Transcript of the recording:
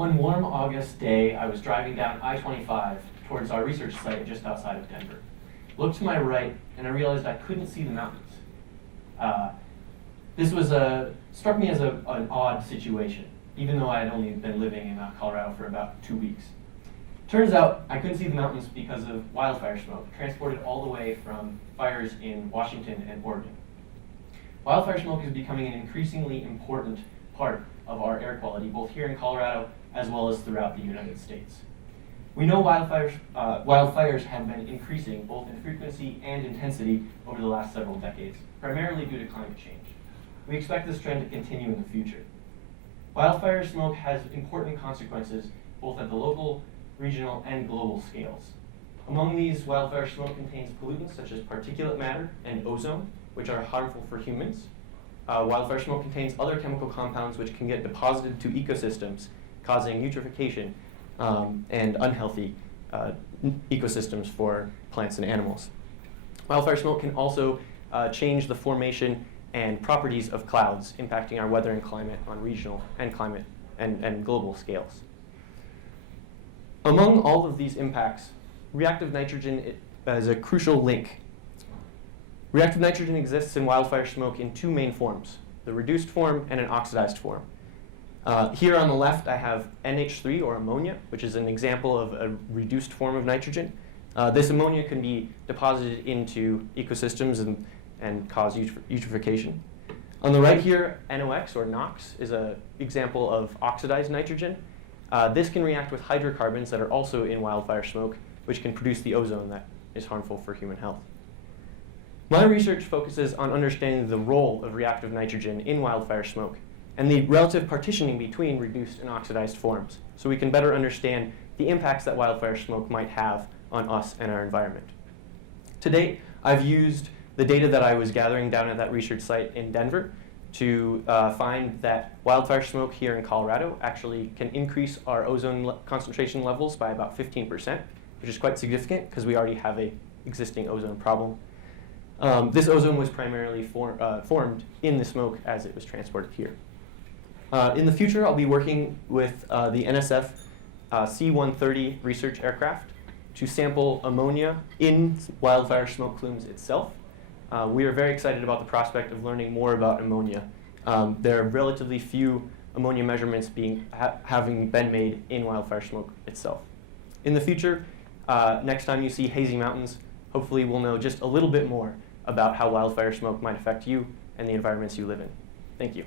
One warm August day, I was driving down I-25 towards our research site just outside of Denver. Looked to my right, and I realized I couldn't see the mountains. This struck me as an odd situation, even though I had only been living in Colorado for about 2 weeks. Turns out I couldn't see the mountains because of wildfire smoke transported all the way from fires in Washington and Oregon. Wildfire smoke is becoming an increasingly important part of our air quality, both here in Colorado as well as throughout the United States. We know wildfires have been increasing both in frequency and intensity over the last several decades, primarily due to climate change. We expect this trend to continue in the future. Wildfire smoke has important consequences both at the local, regional, and global scales. Among these, wildfire smoke contains pollutants such as particulate matter and ozone, which are harmful for humans. Wildfire smoke contains other chemical compounds which can get deposited to ecosystems, causing eutrophication and unhealthy ecosystems for plants and animals. Wildfire smoke can also change the formation and properties of clouds, impacting our weather and climate on regional and climate and global scales. Among all of these impacts, reactive nitrogen is a crucial link. Reactive nitrogen exists in wildfire smoke in two main forms, the reduced form and an oxidized form. Here on the left, I have NH3, or ammonia, which is an example of a reduced form of nitrogen. This ammonia can be deposited into ecosystems and cause eutrophication. On the right here, NOx, or NOx, is an example of oxidized nitrogen. This can react with hydrocarbons that are also in wildfire smoke, which can produce the ozone that is harmful for human health. My research focuses on understanding the role of reactive nitrogen in wildfire smoke and the relative partitioning between reduced and oxidized forms, so we can better understand the impacts that wildfire smoke might have on us and our environment. To date, I've used the data that I was gathering down at that research site in Denver to find that wildfire smoke here in Colorado actually can increase our ozone concentration levels by about 15%, which is quite significant because we already have an existing ozone problem. This ozone was primarily formed in the smoke as it was transported here. In the future, I'll be working with the NSF C-130 research aircraft to sample ammonia in wildfire smoke plumes itself. We are very excited about the prospect of learning more about ammonia. There are relatively few ammonia measurements having been made in wildfire smoke itself. In the future, next time you see hazy mountains, hopefully we'll know just a little bit more about how wildfire smoke might affect you and the environments you live in. Thank you.